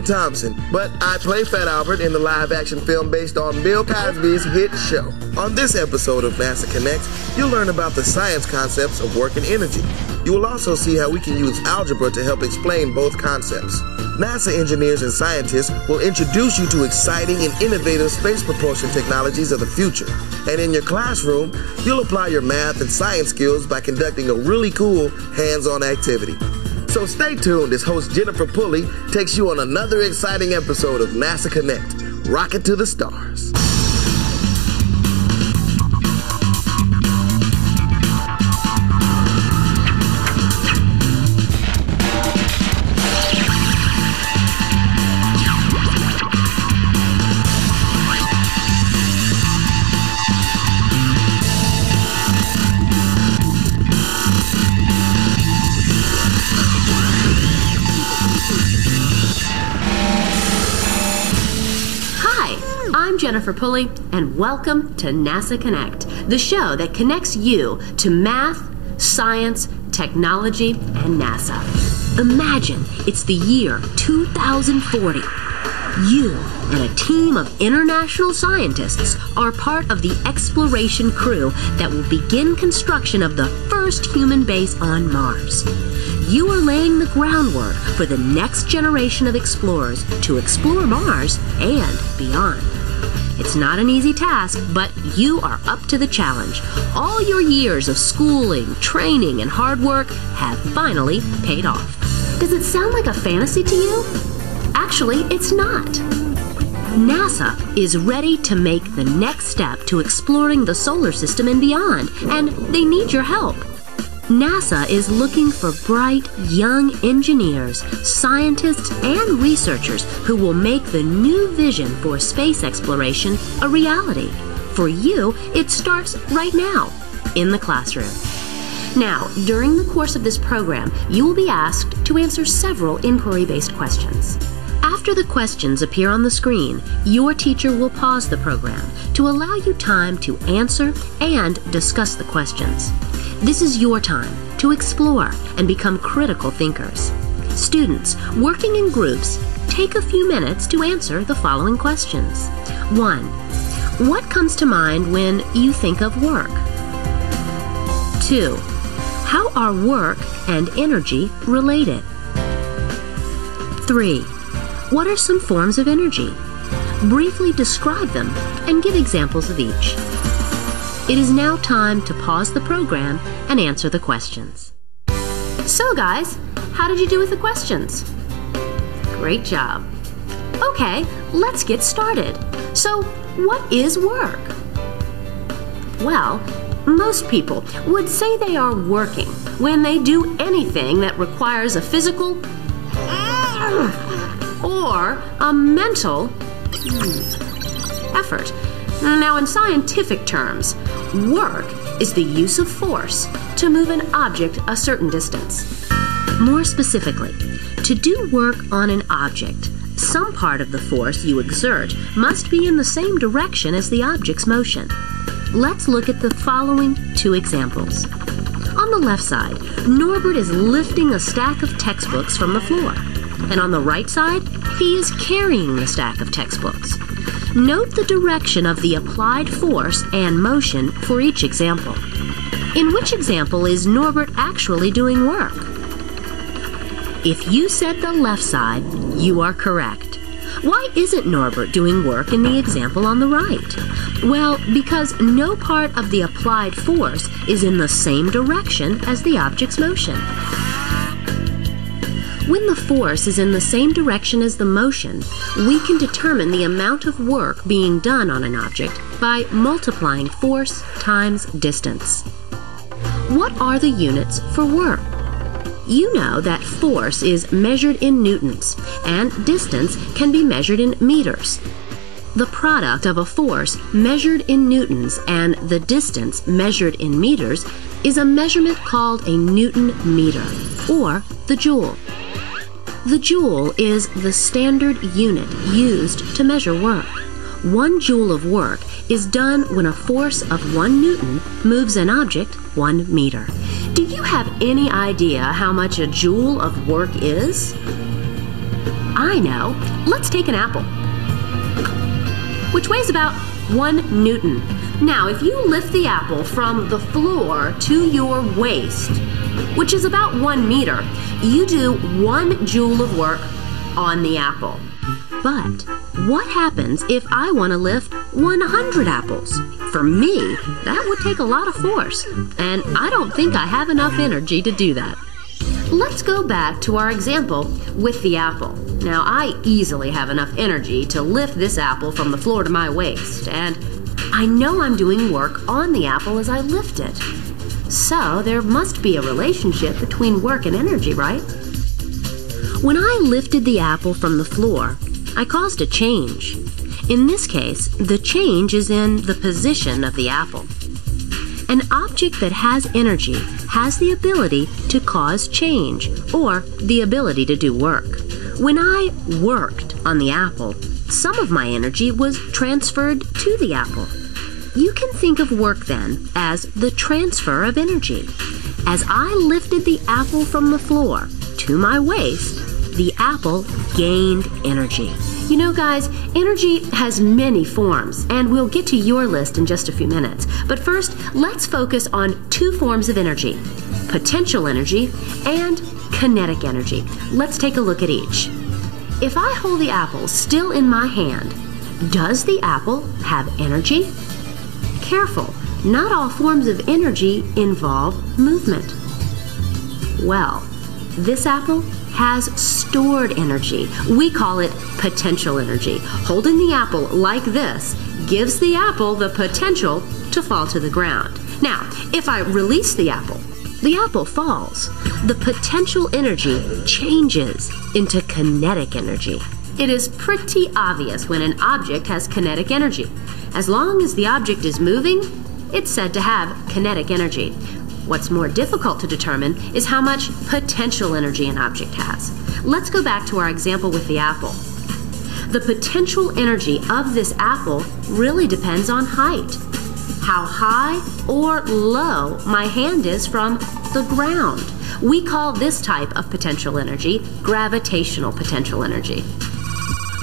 David Thompson, but I play Fat Albert in the live-action film based on Bill Cosby's hit show. On this episode of NASA Connect, you'll learn about the science concepts of work and energy. You will also see how we can use algebra to help explain both concepts. NASA engineers and scientists will introduce you to exciting and innovative space propulsion technologies of the future. And in your classroom, you'll apply your math and science skills by conducting a really cool hands-on activity. So stay tuned as host Jennifer Pulley takes you on another exciting episode of NASA Connect, Rocket to the Stars. Jennifer Pulley, and welcome to NASA Connect, the show that connects you to math, science, technology, and NASA. Imagine it's the year 2040. You and a team of international scientists are part of the exploration crew that will begin construction of the first human base on Mars. You are laying the groundwork for the next generation of explorers to explore Mars and beyond. It's not an easy task, but you are up to the challenge. All your years of schooling, training, and hard work have finally paid off. Does it sound like a fantasy to you? Actually, it's not. NASA is ready to make the next step to exploring the solar system and beyond, and they need your help. NASA is looking for bright, young engineers, scientists, and researchers who will make the new vision for space exploration a reality. For you, it starts right now, in the classroom. Now, during the course of this program, you will be asked to answer several inquiry-based questions. After the questions appear on the screen, your teacher will pause the program to allow you time to answer and discuss the questions. This is your time to explore and become critical thinkers. Students working in groups, take a few minutes to answer the following questions. 1. What comes to mind when you think of work? 2. How are work and energy related? 3. What are some forms of energy? Briefly describe them and give examples of each. It is now time to pause the program and answer the questions. So guys, how did you do with the questions? Great job. Okay, let's get started. So, what is work? Well, most people would say they are working when they do anything that requires a physical or a mental effort. Now, in scientific terms, work is the use of force to move an object a certain distance. More specifically, to do work on an object, some part of the force you exert must be in the same direction as the object's motion. Let's look at the following two examples. On the left side, Norbert is lifting a stack of textbooks from the floor. And on the right side, he is carrying the stack of textbooks. Note the direction of the applied force and motion for each example. In which example is Norbert actually doing work? If you said the left side, you are correct. Why isn't Norbert doing work in the example on the right? Well, because no part of the applied force is in the same direction as the object's motion. When the force is in the same direction as the motion, we can determine the amount of work being done on an object by multiplying force times distance. What are the units for work? You know that force is measured in newtons, and distance can be measured in meters. The product of a force measured in newtons and the distance measured in meters is a measurement called a Newton meter, or the joule. The joule is the standard unit used to measure work. 1 joule of work is done when a force of 1 Newton moves an object 1 meter. Do you have any idea how much a joule of work is? I know. Let's take an apple, which weighs about 1 Newton. Now, if you lift the apple from the floor to your waist, which is about 1 meter, you do 1 joule of work on the apple. But what happens if I want to lift 100 apples? For me, that would take a lot of force, and I don't think I have enough energy to do that. Let's go back to our example with the apple. Now, I easily have enough energy to lift this apple from the floor to my waist, and I know I'm doing work on the apple as I lift it. So there must be a relationship between work and energy, right? When I lifted the apple from the floor, I caused a change. In this case, the change is in the position of the apple. An object that has energy has the ability to cause change, or the ability to do work. When I worked on the apple, some of my energy was transferred to the apple. You can think of work then as the transfer of energy. As I lifted the apple from the floor to my waist, the apple gained energy. You know, guys, energy has many forms, and we'll get to your list in just a few minutes. But first, let's focus on 2 forms of energy: potential energy and kinetic energy. Let's take a look at each. If I hold the apple still in my hand, does the apple have energy? Careful, not all forms of energy involve movement. Well, this apple has stored energy. We call it potential energy. Holding the apple like this gives the apple the potential to fall to the ground. Now, if I release the apple falls. The potential energy changes into kinetic energy. It is pretty obvious when an object has kinetic energy. As long as the object is moving, it's said to have kinetic energy. What's more difficult to determine is how much potential energy an object has. Let's go back to our example with the apple. The potential energy of this apple really depends on height. How high or low my hand is from the ground. We call this type of potential energy gravitational potential energy.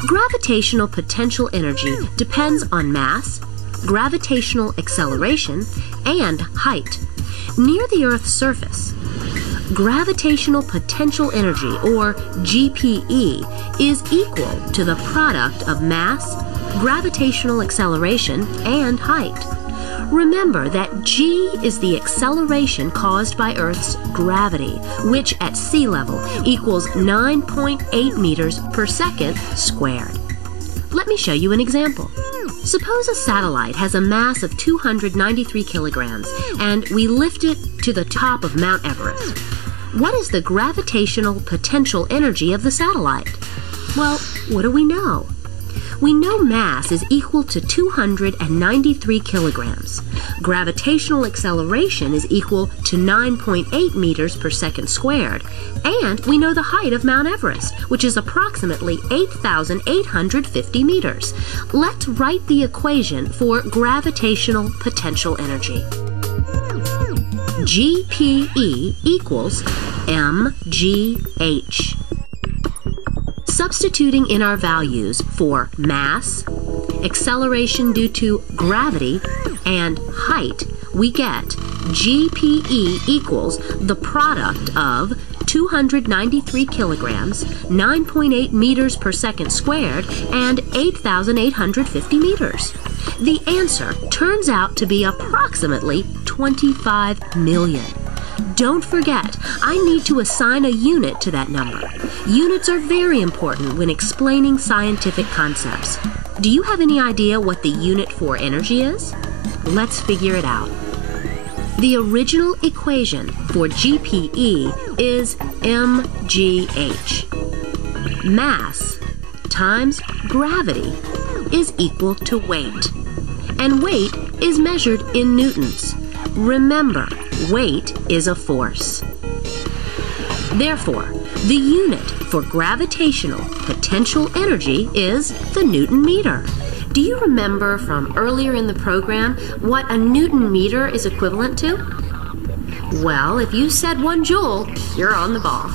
Gravitational potential energy depends on mass, gravitational acceleration, and height. Near the Earth's surface, gravitational potential energy, or GPE, is equal to the product of mass, gravitational acceleration, and height. Remember that G is the acceleration caused by Earth's gravity, which at sea level equals 9.8 meters per second squared. Let me show you an example. Suppose a satellite has a mass of 293 kilograms, and we lift it to the top of Mount Everest. What is the gravitational potential energy of the satellite? Well, what do we know? We know mass is equal to 293 kilograms. Gravitational acceleration is equal to 9.8 meters per second squared. And we know the height of Mount Everest, which is approximately 8,850 meters. Let's write the equation for gravitational potential energy. GPE equals mgh. Substituting in our values for mass, acceleration due to gravity, and height, we get GPE equals the product of 293 kilograms, 9.8 meters per second squared, and 8,850 meters. The answer turns out to be approximately 25 million. Don't forget, I need to assign a unit to that number. Units are very important when explaining scientific concepts. Do you have any idea what the unit for energy is? Let's figure it out. The original equation for GPE is mgh. Mass times gravity is equal to weight. And weight is measured in newtons. Remember, weight is a force. Therefore, the unit for gravitational potential energy is the Newton meter. Do you remember from earlier in the program what a Newton meter is equivalent to? Well, if you said 1 joule, you're on the ball.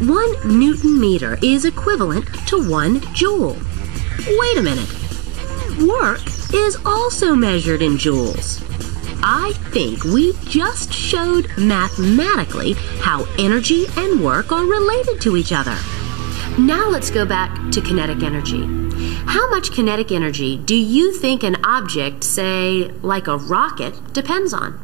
1 Newton meter is equivalent to 1 joule. Wait a minute. Work is also measured in joules. I think we just showed mathematically how energy and work are related to each other. Now let's go back to kinetic energy. How much kinetic energy do you think an object, say, like a rocket, depends on?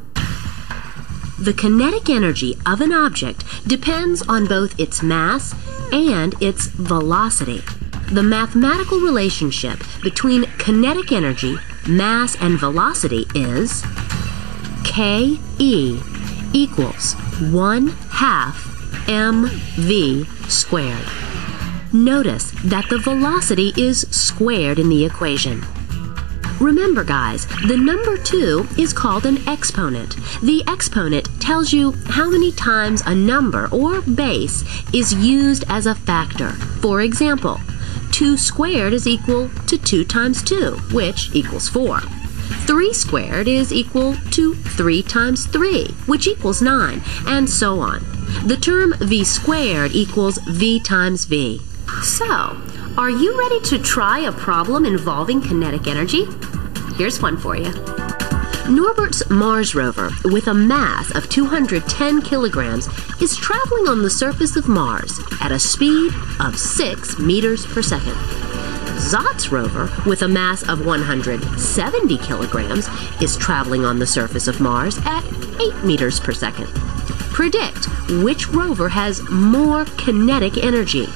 The kinetic energy of an object depends on both its mass and its velocity. The mathematical relationship between kinetic energy, mass, and velocity is Ke equals 1/2 mv squared. Notice that the velocity is squared in the equation. Remember, guys, the number 2 is called an exponent. The exponent tells you how many times a number or base is used as a factor. For example, 2 squared is equal to 2 times 2, which equals 4. 3 squared is equal to 3 times 3, which equals 9, and so on. The term v squared equals v times v. So, are you ready to try a problem involving kinetic energy? Here's one for you. Norbert's Mars rover, with a mass of 210 kilograms, is traveling on the surface of Mars at a speed of 6 meters per second. Zot's rover, with a mass of 170 kilograms, is traveling on the surface of Mars at 8 meters per second. Predict which rover has more kinetic energy.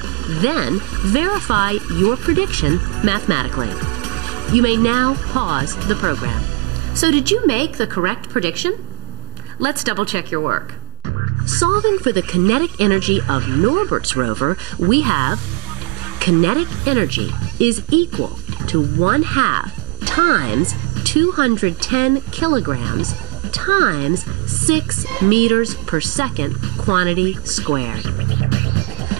Then verify your prediction mathematically. You may now pause the program. So did you make the correct prediction? Let's double check your work. Solving for the kinetic energy of Norbert's rover, we have kinetic energy is equal to 1/2 times 210 kilograms times 6 meters per second quantity squared.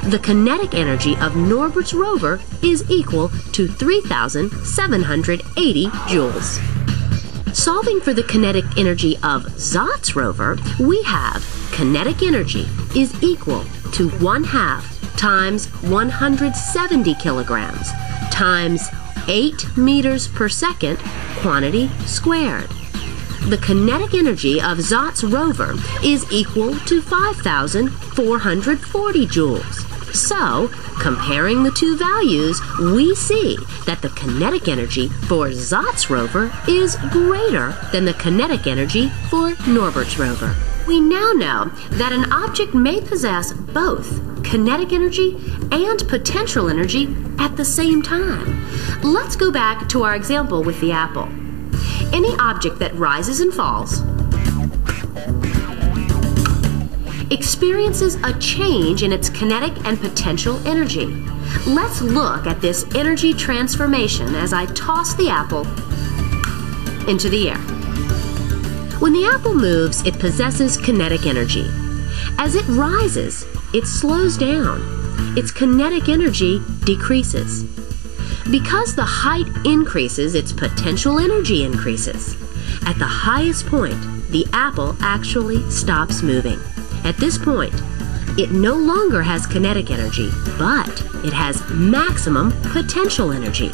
The kinetic energy of Norbert's rover is equal to 3,780 joules. Solving for the kinetic energy of Zot's rover, we have kinetic energy is equal to 1/2 times 170 kilograms times 8 meters per second quantity squared. The kinetic energy of Zot's rover is equal to 5,440 joules. So, comparing the two values, we see that the kinetic energy for Zot's rover is greater than the kinetic energy for Norbert's rover. We now know that an object may possess both kinetic energy and potential energy at the same time. Let's go back to our example with the apple. Any object that rises and falls experiences a change in its kinetic and potential energy. Let's look at this energy transformation as I toss the apple into the air. When the apple moves, it possesses kinetic energy. As it rises, it slows down. Its kinetic energy decreases. Because the height increases, its potential energy increases. At the highest point, the apple actually stops moving. At this point, it no longer has kinetic energy, but it has maximum potential energy.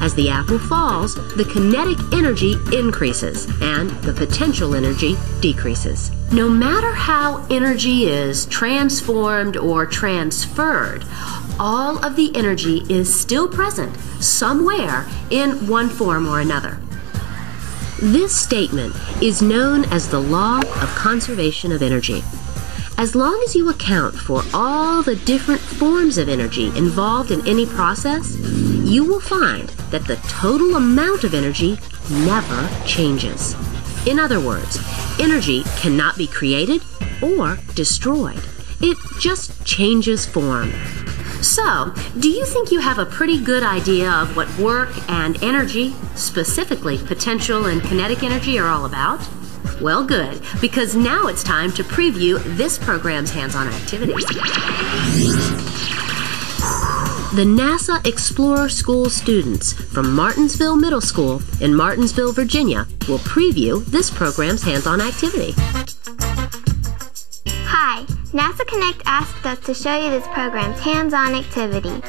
As the apple falls, the kinetic energy increases and the potential energy decreases. No matter how energy is transformed or transferred, all of the energy is still present somewhere in one form or another. This statement is known as the law of conservation of energy. As long as you account for all the different forms of energy involved in any process, you will find that the total amount of energy never changes. In other words, energy cannot be created or destroyed. It just changes form. So, do you think you have a pretty good idea of what work and energy, specifically potential and kinetic energy, are all about? Well, good, because now it's time to preview this program's hands-on activities. The NASA Explorer School students from Martinsville Middle School in Martinsville, Virginia, will preview this program's hands-on activity. Hi, NASA Connect asked us to show you this program's hands-on activity.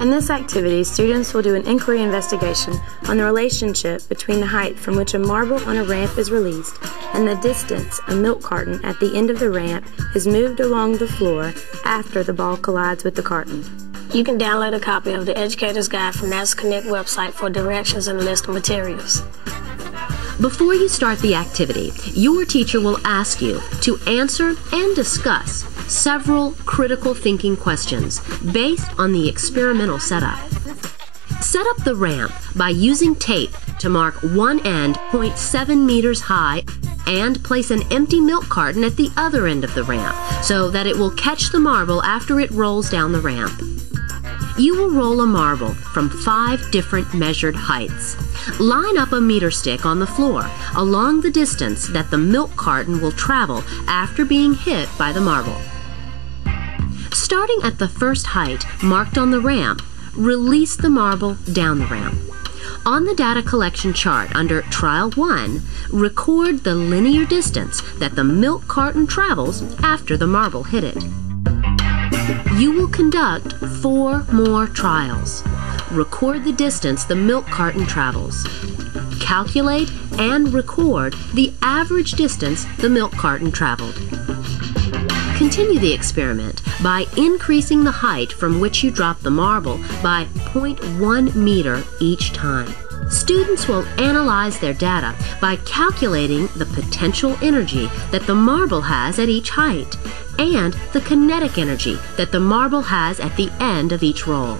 In this activity, students will do an inquiry investigation on the relationship between the height from which a marble on a ramp is released and the distance a milk carton at the end of the ramp is moved along the floor after the ball collides with the carton. You can download a copy of the Educator's Guide from NASA Connect website for directions and a list of materials. Before you start the activity, your teacher will ask you to answer and discuss several critical thinking questions based on the experimental setup. Set up the ramp by using tape to mark one end 0.7 meters high and place an empty milk carton at the other end of the ramp so that it will catch the marble after it rolls down the ramp. You will roll a marble from 5 different measured heights. Line up a meter stick on the floor along the distance that the milk carton will travel after being hit by the marble. Starting at the first height marked on the ramp, release the marble down the ramp. On the data collection chart under Trial 1, record the linear distance that the milk carton travels after the marble hit it. You will conduct 4 more trials. Record the distance the milk carton travels. Calculate and record the average distance the milk carton traveled. Continue the experiment by increasing the height from which you drop the marble by 0.1 meter each time. Students will analyze their data by calculating the potential energy that the marble has at each height and the kinetic energy that the marble has at the end of each roll.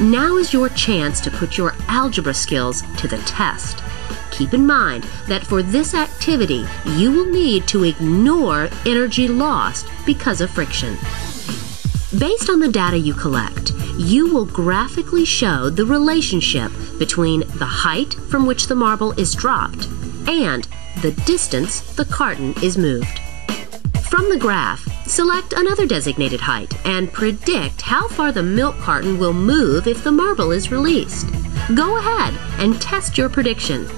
Now is your chance to put your algebra skills to the test. Keep in mind that for this activity, you will need to ignore energy lost because of friction. Based on the data you collect, you will graphically show the relationship between the height from which the marble is dropped and the distance the carton is moved. From the graph, select another designated height and predict how far the milk carton will move if the marble is released. Go ahead and test your prediction.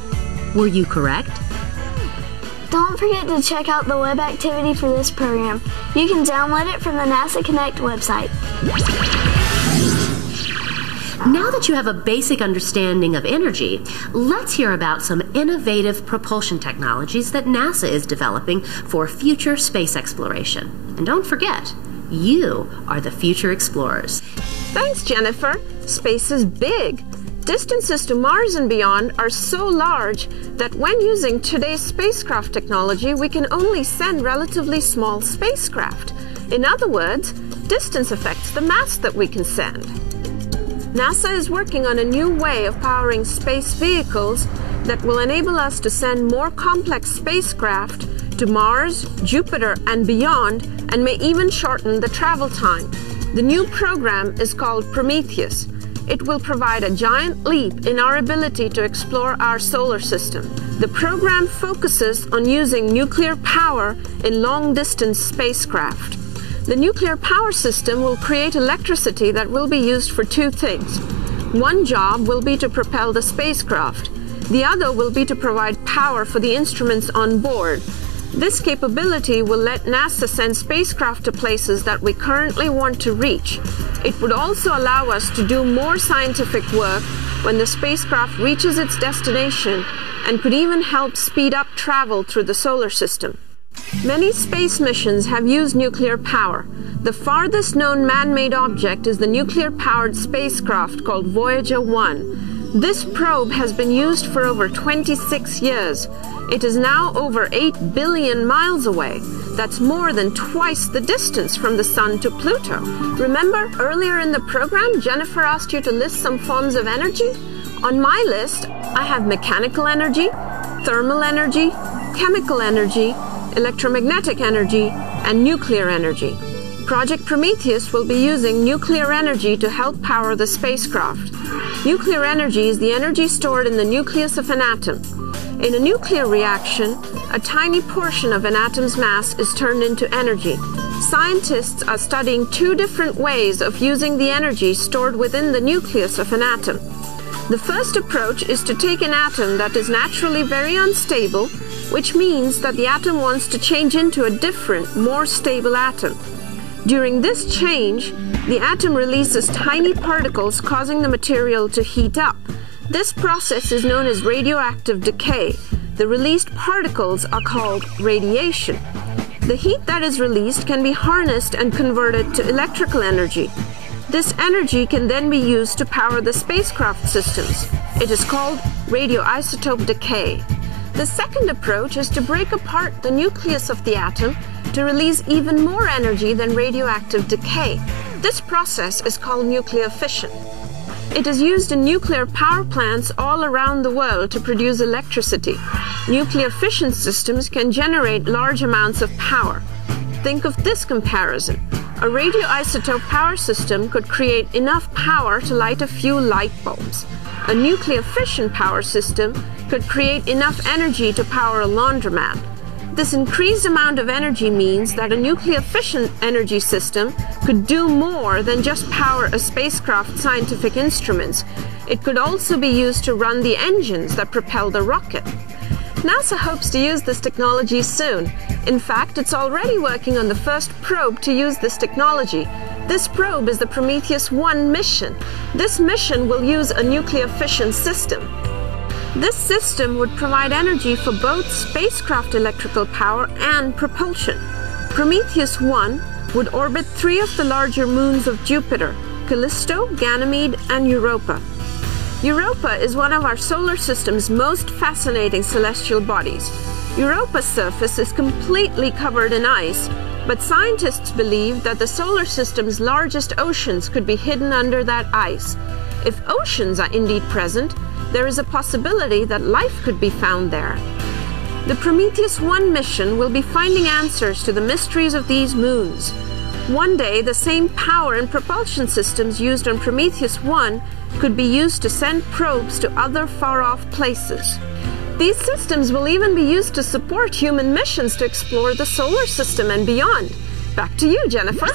Were you correct? Don't forget to check out the web activity for this program. You can download it from the NASA Connect website. Now that you have a basic understanding of energy, let's hear about some innovative propulsion technologies that NASA is developing for future space exploration. And don't forget, you are the future explorers. Thanks, Jennifer. Space is big. Distances to Mars and beyond are so large that when using today's spacecraft technology, we can only send relatively small spacecraft. In other words, distance affects the mass that we can send. NASA is working on a new way of powering space vehicles that will enable us to send more complex spacecraft to Mars, Jupiter, and beyond, and may even shorten the travel time. The new program is called Prometheus. It will provide a giant leap in our ability to explore our solar system. The program focuses on using nuclear power in long-distance spacecraft. The nuclear power system will create electricity that will be used for 2 things. One job will be to propel the spacecraft. The other will be to provide power for the instruments on board. This capability will let NASA send spacecraft to places that we currently want to reach. It would also allow us to do more scientific work when the spacecraft reaches its destination and could even help speed up travel through the solar system. Many space missions have used nuclear power. The farthest known man-made object is the nuclear-powered spacecraft called Voyager 1. This probe has been used for over 26 years. It is now over 8 billion miles away. That's more than twice the distance from the Sun to Pluto. Remember, earlier in the program, Jennifer asked you to list some forms of energy? On my list, I have mechanical energy, thermal energy, chemical energy, electromagnetic energy, and nuclear energy. Project Prometheus will be using nuclear energy to help power the spacecraft. Nuclear energy is the energy stored in the nucleus of an atom. In a nuclear reaction, a tiny portion of an atom's mass is turned into energy. Scientists are studying 2 different ways of using the energy stored within the nucleus of an atom. The first approach is to take an atom that is naturally very unstable, which means that the atom wants to change into a different, more stable atom. During this change, the atom releases tiny particles causing the material to heat up. This process is known as radioactive decay. The released particles are called radiation. The heat that is released can be harnessed and converted to electrical energy. This energy can then be used to power the spacecraft systems. It is called radioisotope decay. The second approach is to break apart the nucleus of the atom to release even more energy than radioactive decay. This process is called nuclear fission. It is used in nuclear power plants all around the world to produce electricity. Nuclear fission systems can generate large amounts of power. Think of this comparison. A radioisotope power system could create enough power to light a few light bulbs. A nuclear fission power system could create enough energy to power a laundromat. This increased amount of energy means that a nuclear fission energy system could do more than just power a spacecraft's scientific instruments. It could also be used to run the engines that propel the rocket. NASA hopes to use this technology soon. In fact, it's already working on the first probe to use this technology. This probe is the Prometheus 1 mission. This mission will use a nuclear fission system. This system would provide energy for both spacecraft electrical power and propulsion. Prometheus 1 would orbit 3 of the larger moons of Jupiter: Callisto, Ganymede, and Europa. Europa is one of our solar system's most fascinating celestial bodies. Europa's surface is completely covered in ice, but scientists believe that the solar system's largest oceans could be hidden under that ice. If oceans are indeed present, there is a possibility that life could be found there. The Prometheus 1 mission will be finding answers to the mysteries of these moons. One day, the same power and propulsion systems used on Prometheus 1 could be used to send probes to other far-off places. These systems will even be used to support human missions to explore the solar system and beyond. Back to you, Jennifer.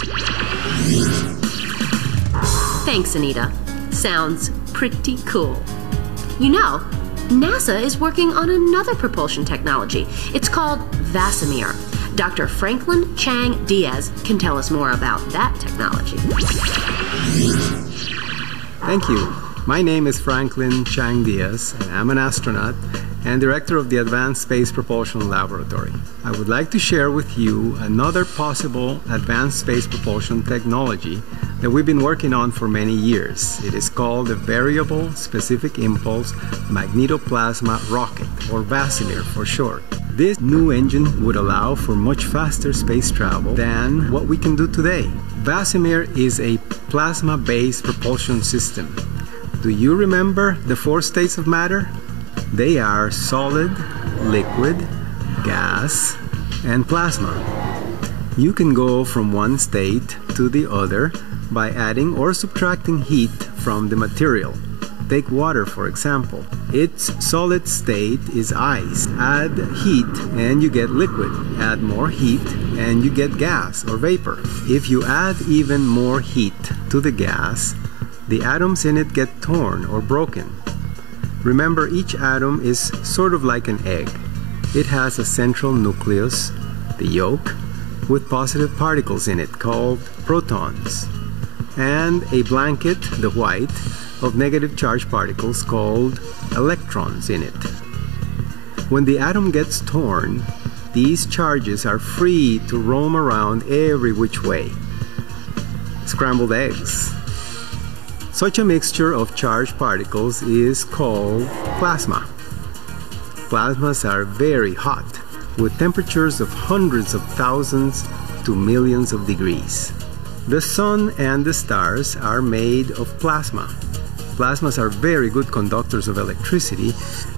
Thanks, Anita. Sounds pretty cool. You know, NASA is working on another propulsion technology. It's called VASIMR. Dr. Franklin Chang Diaz can tell us more about that technology. Thank you. My name is Franklin Chang Diaz, and I'm an astronaut and director of the Advanced Space Propulsion Laboratory. I would like to share with you another possible advanced space propulsion technology that we've been working on for many years. It is called the Variable Specific Impulse Magnetoplasma Rocket, or VASIMR for short. This new engine would allow for much faster space travel than what we can do today. VASIMR is a plasma-based propulsion system. Do you remember the 4 states of matter? They are solid, liquid, gas, and plasma. You can go from one state to the other by adding or subtracting heat from the material. Take water, for example. Its solid state is ice. Add heat and you get liquid. Add more heat and you get gas or vapor. If you add even more heat to the gas, the atoms in it get torn or broken. Remember, each atom is sort of like an egg. It has a central nucleus, the yolk, with positive particles in it called protons, and a blanket, the white, of negative charged particles called electrons in it. When the atom gets torn, these charges are free to roam around every which way. Scrambled eggs. Such a mixture of charged particles is called plasma. Plasmas are very hot, with temperatures of hundreds of thousands to millions of degrees. The sun and the stars are made of plasma. Plasmas are very good conductors of electricity,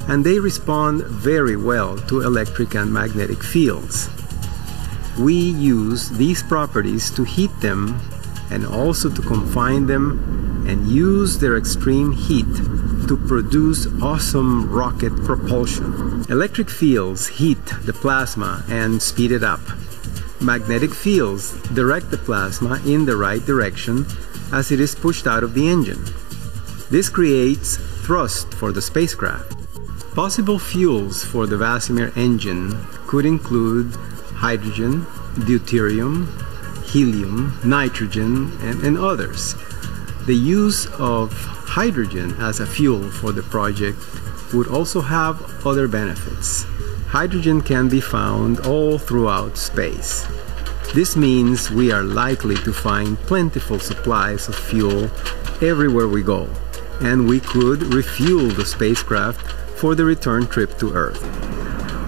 and they respond very well to electric and magnetic fields. We use these properties to heat them and also to confine them and use their extreme heat to produce awesome rocket propulsion. Electric fields heat the plasma and speed it up. Magnetic fields direct the plasma in the right direction as it is pushed out of the engine. This creates thrust for the spacecraft. Possible fuels for the VASIMR engine could include hydrogen, deuterium, helium, nitrogen, and others. The use of hydrogen as a fuel for the project would also have other benefits. Hydrogen can be found all throughout space. This means we are likely to find plentiful supplies of fuel everywhere we go, and we could refuel the spacecraft for the return trip to Earth.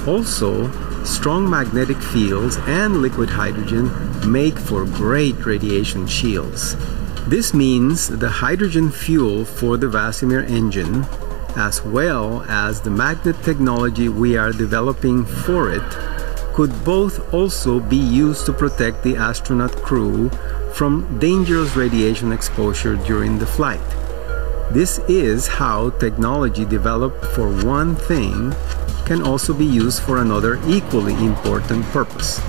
Also, strong magnetic fields and liquid hydrogen make for great radiation shields. This means the hydrogen fuel for the VASIMR engine, as well as the magnet technology we are developing for it, could both also be used to protect the astronaut crew from dangerous radiation exposure during the flight. This is how technology developed for one thing can also be used for another equally important purpose.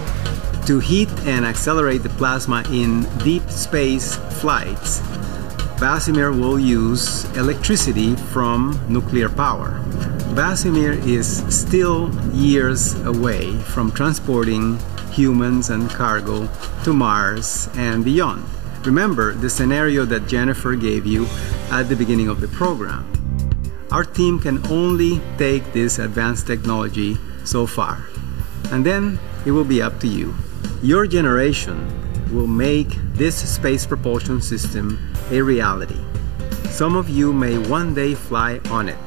To heat and accelerate the plasma in deep space flights, VASIMR will use electricity from nuclear power. VASIMR is still years away from transporting humans and cargo to Mars and beyond. Remember the scenario that Jennifer gave you at the beginning of the program. Our team can only take this advanced technology so far, and then it will be up to you. Your generation will make this space propulsion system a reality. Some of you may one day fly on it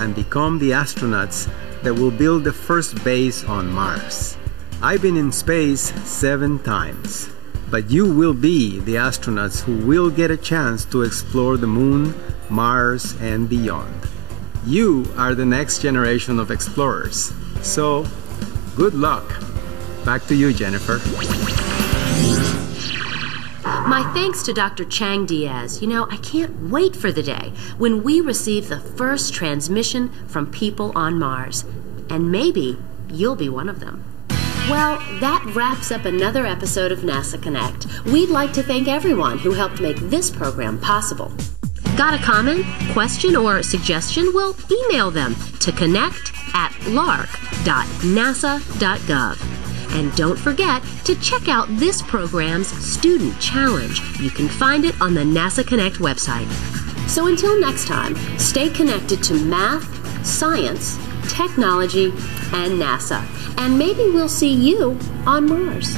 and become the astronauts that will build the first base on Mars. I've been in space 7 times, but you will be the astronauts who will get a chance to explore the moon, Mars, and beyond. You are the next generation of explorers. So, good luck. Back to you, Jennifer. My thanks to Dr. Chang Diaz. You know, I can't wait for the day when we receive the first transmission from people on Mars. And maybe you'll be one of them. Well, that wraps up another episode of NASA Connect. We'd like to thank everyone who helped make this program possible. Got a comment, question, or suggestion? Well, email them to connect@larc.nasa.gov. And don't forget to check out this program's Student Challenge. You can find it on the NASA Connect website. So until next time, stay connected to math, science, technology, and NASA. And maybe we'll see you on Mars.